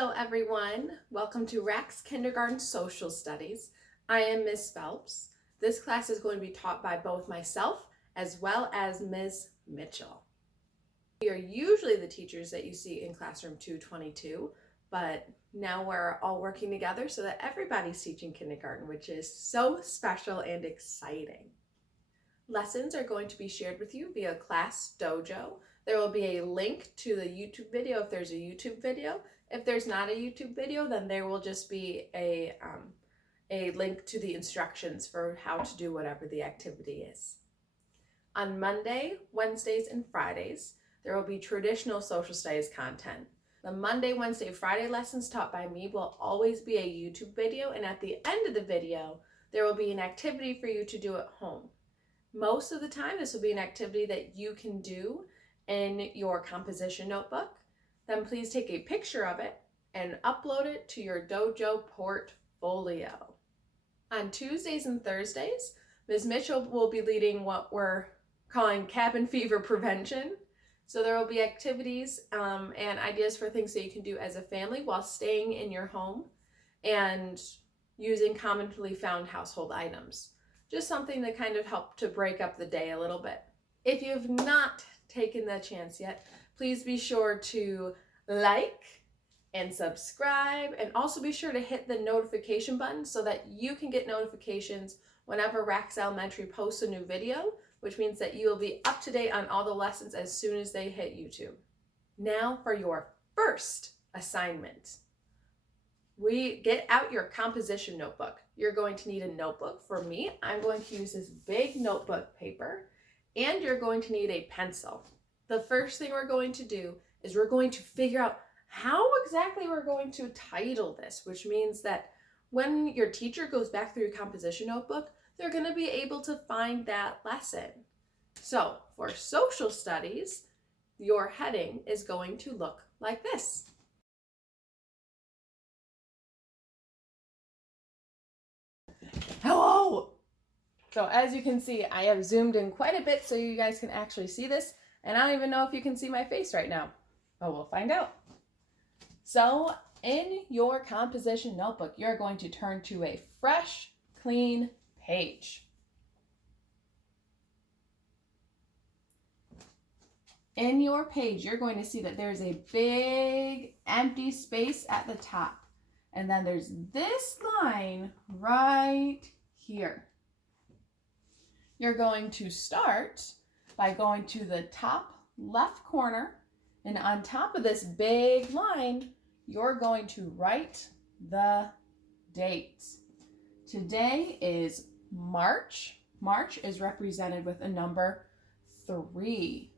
Hello everyone, welcome to Rex Kindergarten Social Studies. I am Ms. Phelps. This class is going to be taught by both myself as well as Ms. Mitchell. We are usually the teachers that you see in classroom 222, but now we're all working together so that everybody's teaching kindergarten, which is so special and exciting. Lessons are going to be shared with you via Class Dojo. There will be a link to the YouTube video if there's a YouTube video. If there's not a YouTube video, then there will just be a link to the instructions for how to do whatever the activity is. On Monday, Wednesdays, and Fridays, there will be traditional social studies content. The Monday, Wednesday, Friday lessons taught by me will always be a YouTube video, and at the end of the video, there will be an activity for you to do at home. Most of the time, this will be an activity that you can do in your composition notebook. Then please take a picture of it and upload it to your dojo portfolio. On Tuesdays and Thursdays, Ms. Mitchell will be leading what we're calling cabin fever prevention. So there will be activities and ideas for things that you can do as a family while staying in your home and using commonly found household items. Just something that kind of help to break up the day a little bit. If you've not taken the chance yet, please be sure to like and subscribe, and also be sure to hit the notification button so that you can get notifications whenever Rex Elementary posts a new video, which means that you will be up to date on all the lessons as soon as they hit YouTube. Now for your first assignment. We get out your composition notebook. You're going to need a notebook. For me, I'm going to use this big notebook paper, and you're going to need a pencil. The first thing we're going to do is we're going to figure out how exactly we're going to title this, which means that when your teacher goes back through your composition notebook, they're going to be able to find that lesson. So for social studies, your heading is going to look like this. Hello! So as you can see, I have zoomed in quite a bit so you guys can actually see this, and I don't even know if you can see my face right now. But we'll find out. So in your composition notebook, you're going to turn to a fresh, clean page. In your page, you're going to see that there's a big empty space at the top. And then there's this line right here. You're going to start by going to the top left corner, and on top of this big line, you're going to write the date. Today is March. March is represented with a number 3.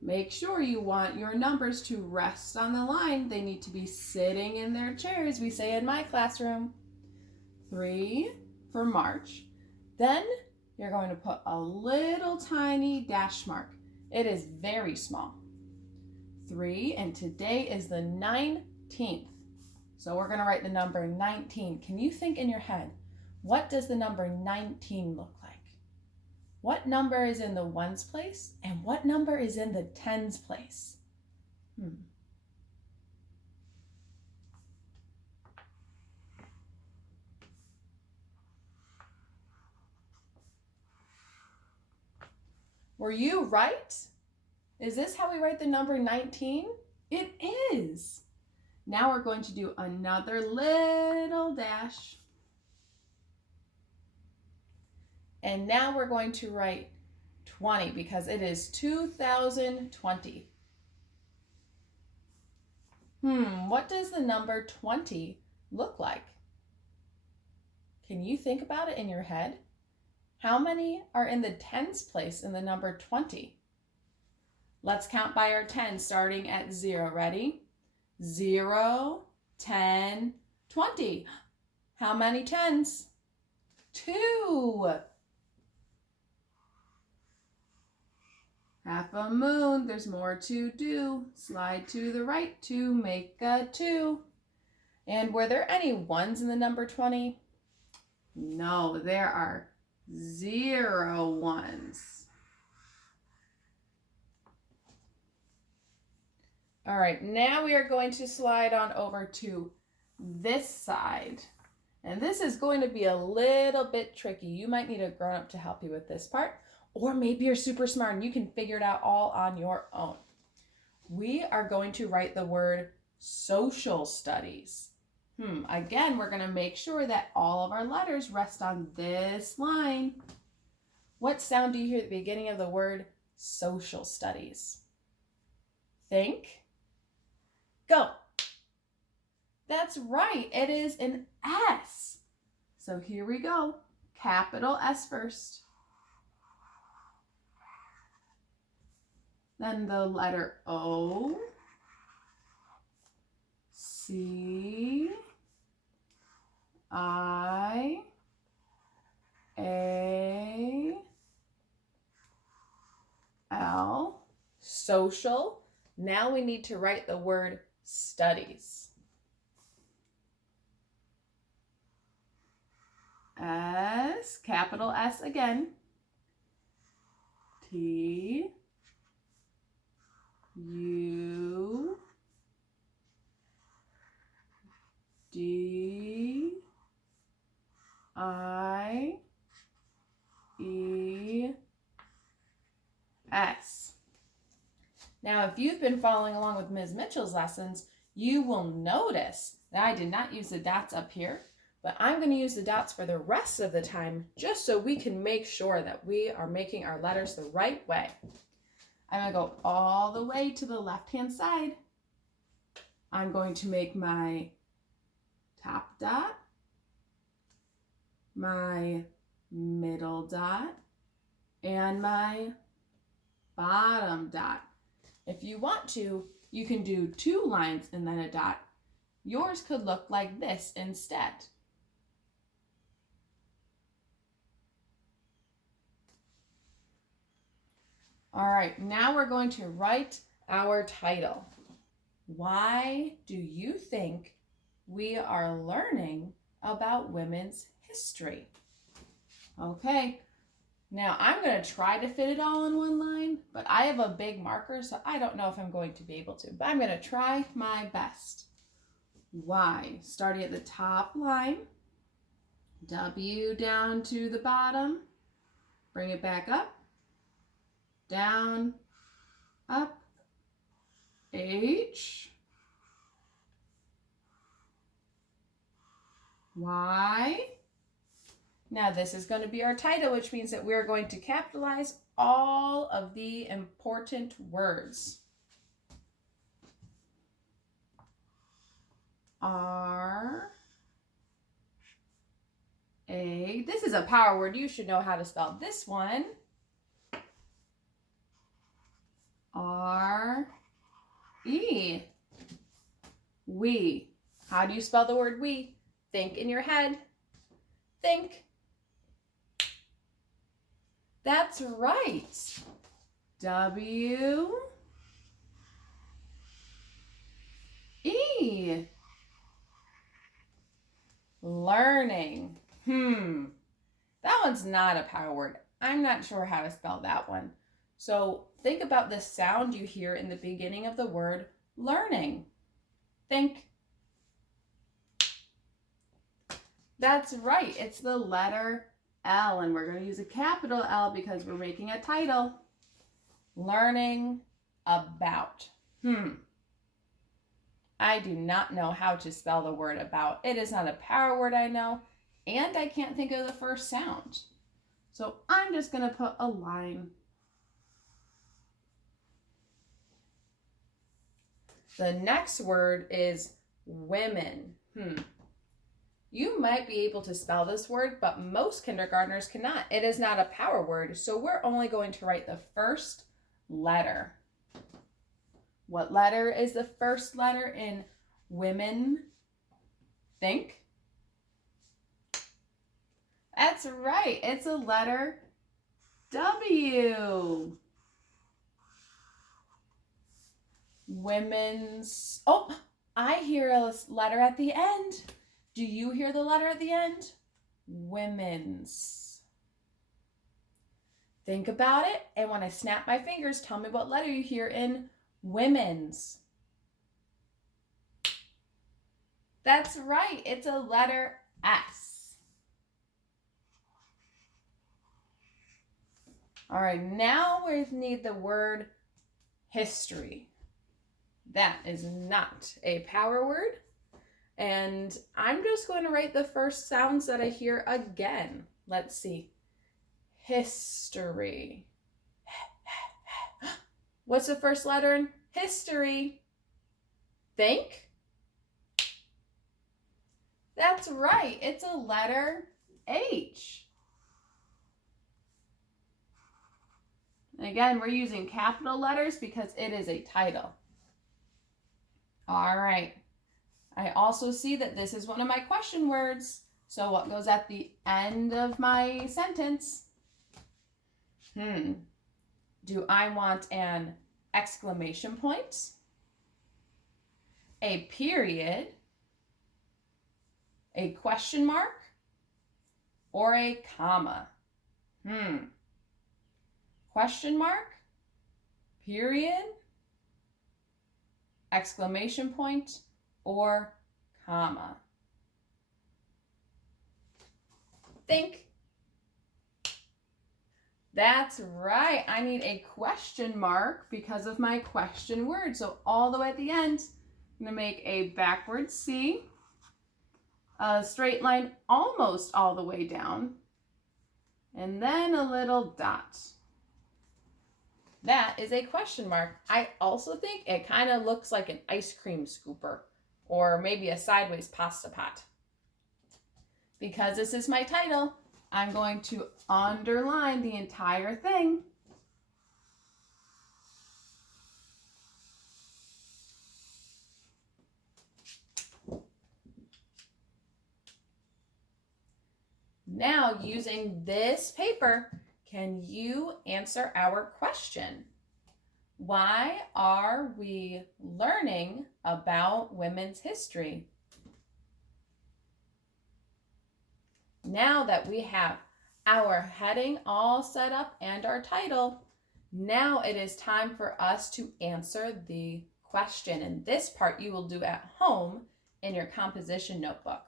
Make sure you want your numbers to rest on the line. They need to be sitting in their chairs, we say in my classroom. 3 for March. Then you're going to put a little tiny dash mark. It is very small. 3, and today is the 19th. So we're going to write the number 19. Can you think in your head, what does the number 19 look like? What number is in the ones place, and what number is in the tens place? Were you right? Is this how we write the number 19? It is. Now we're going to do another little dash. And now we're going to write 20 because it is 2020. What does the number 20 look like? Can you think about it in your head? How many are in the tens place in the number 20? Let's count by our tens starting at 0. Ready? 0, 10, 20. How many tens? 2. Half a moon, there's more to do. Slide to the right to make a 2. And were there any ones in the number 20? No, there are 0 ones. All right, now we are going to slide on over to this side. And this is going to be a little bit tricky. You might need a grown-up to help you with this part, or maybe you're super smart and you can figure it out all on your own. We are going to write the word social studies. Again, we're going to make sure that all of our letters rest on this line. What sound do you hear at the beginning of the word social studies? Think. Go. That's right. It is an S. So here we go. Capital S first. Then the letter O. C. I. A. L. Social. Now we need to write the word studies. S, capital S again. T, U, D, I, E, S. Now, if you've been following along with Ms. Mitchell's lessons, you will notice that I did not use the dots up here, but I'm going to use the dots for the rest of the time just so we can make sure that we are making our letters the right way. I'm going to go all the way to the left-hand side. I'm going to make my top dot, my middle dot, and my bottom dot. If you want to, you can do 2 lines and then a dot. Yours could look like this instead. All right, now we're going to write our title. Why do you think we are learning about women's history? Okay. Now, I'm going to try to fit it all in one line, but I have a big marker, so I don't know if I'm going to be able to, but I'm going to try my best. Y, starting at the top line, W down to the bottom, bring it back up, down, up, H, Y. Now this is going to be our title, which means that we're going to capitalize all of the important words. R, A. This is a power word. You should know how to spell this one. R, E. We. How do you spell the word we? Think in your head. Think. That's right. W, E. Learning. That one's not a power word. I'm not sure how to spell that one. So think about the sound you hear in the beginning of the word learning. Think. That's right. It's the letter L, and we're going to use a capital L because we're making a title. Learning about. I do not know how to spell the word about. It is not a power word, I know, and I can't think of the first sound. So I'm just going to put a line. The next word is women. You might be able to spell this word, but most kindergartners cannot. It is not a power word, so we're only going to write the first letter. What letter is the first letter in women? Think. That's right. It's a letter W. Women's. Oh, I hear a letter at the end. Do you hear the letter at the end? Women's. Think about it, and when I snap my fingers, tell me what letter you hear in women's. That's right, it's a letter S. All right, now we need the word history. That is not a power word. And I'm just going to write the first sounds that I hear again. Let's see. History. What's the first letter in history? Think. That's right, it's a letter H. And again, we're using capital letters because it is a title. All right. I also see that this is one of my question words. So what goes at the end of my sentence? Do I want an exclamation point, a period, a question mark, or a comma? Question mark, period, exclamation point, or comma? Think. That's right. I need a question mark because of my question word. So all the way at the end, I'm going to make a backward C, a straight line almost all the way down, and then a little dot. That is a question mark. I also think it kind of looks like an ice cream scooper or maybe a sideways pasta pot. Because this is my title, I'm going to underline the entire thing. Now, using this paper, can you answer our question? Why are we learning about women's history? Now that we have our heading all set up and our title, now it is time for us to answer the question. And this part you will do at home in your composition notebook.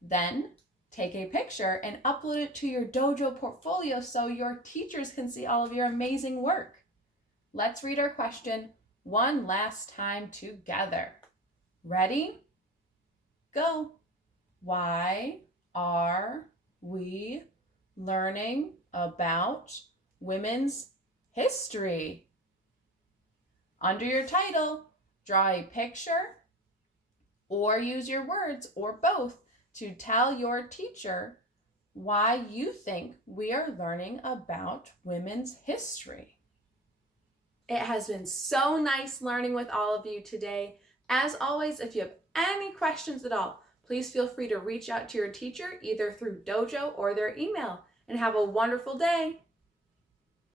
Then take a picture and upload it to your dojo portfolio so your teachers can see all of your amazing work. Let's read our question one last time together. Ready? Go. Why are we learning about women's history? Under your title, draw a picture or use your words or both to tell your teacher why you think we are learning about women's history. It has been so nice learning with all of you today. As always, if you have any questions at all, please feel free to reach out to your teacher either through Dojo or their email. And have a wonderful day.